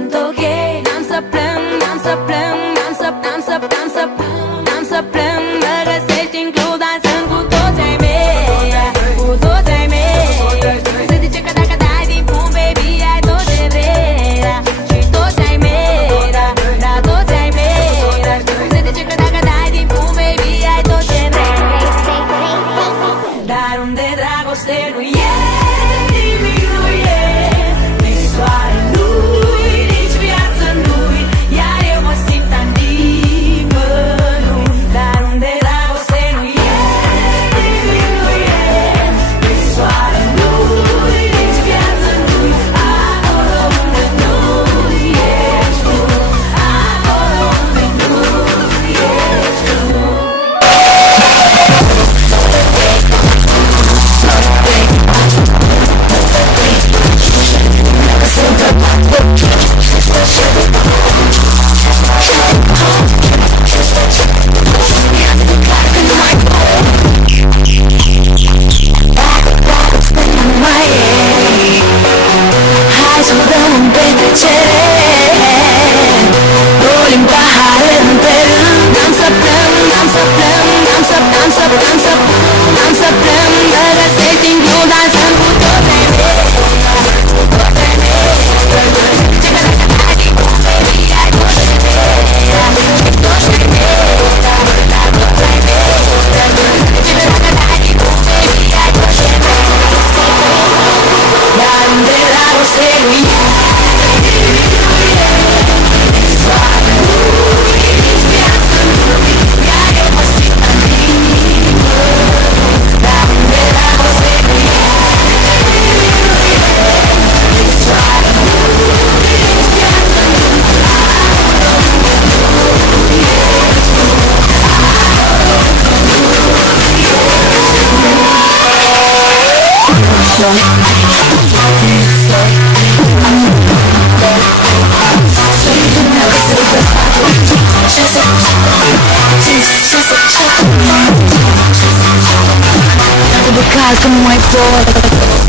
siento que n-am să plâng, n-am să plâng, n-am să, n-am să, n-am să, n-am să plâng. Mă găsești în club dansând cu toți ai mei, cu toți ai mei. Se zice că dacă dai din pum, baby, ai tot ce vrei, da. Și toți ai mei, da, da, toți ai mei, da. Se zice că dacă dai din pum, baby, ai tot ce vrei. Dar unde dragoste nu e nimic, nu e nici soare nu-i, nici viață nu-i, iar eu mă simt a nimănui. Dar unde dragoste nu e nimic, nu e nici soare nu-i, nici viață nu-i, acolo unde nu ești tu, acolo unde nu ești tu. Hai să dăm un petrecere, golim pahare în pe rând. N-am să plâng, n-am să plâng, n-am să, n-am să, n-am să, n-am să plâng. Mă găsești în club dansând cu toți ai mei, cu toți ai mei. Ce că dacă dai din pum, baby, ai tot ce vrei, da. Și toți ai mei, da, da, toți ai mei, da. Ce că dacă dai din pum, baby, ai tot ce vrei. Dar unde dragoste nu e nimic, nu e nici soare nu-i, nici viață nu-i, iar eu mă simt a nimănui. Dar unde dragoste nu e nimic, nu e nici soare nu-i, nici viață nu-i, acolo unde nu ești tu, acolo unde nu Calcă nu mai pot.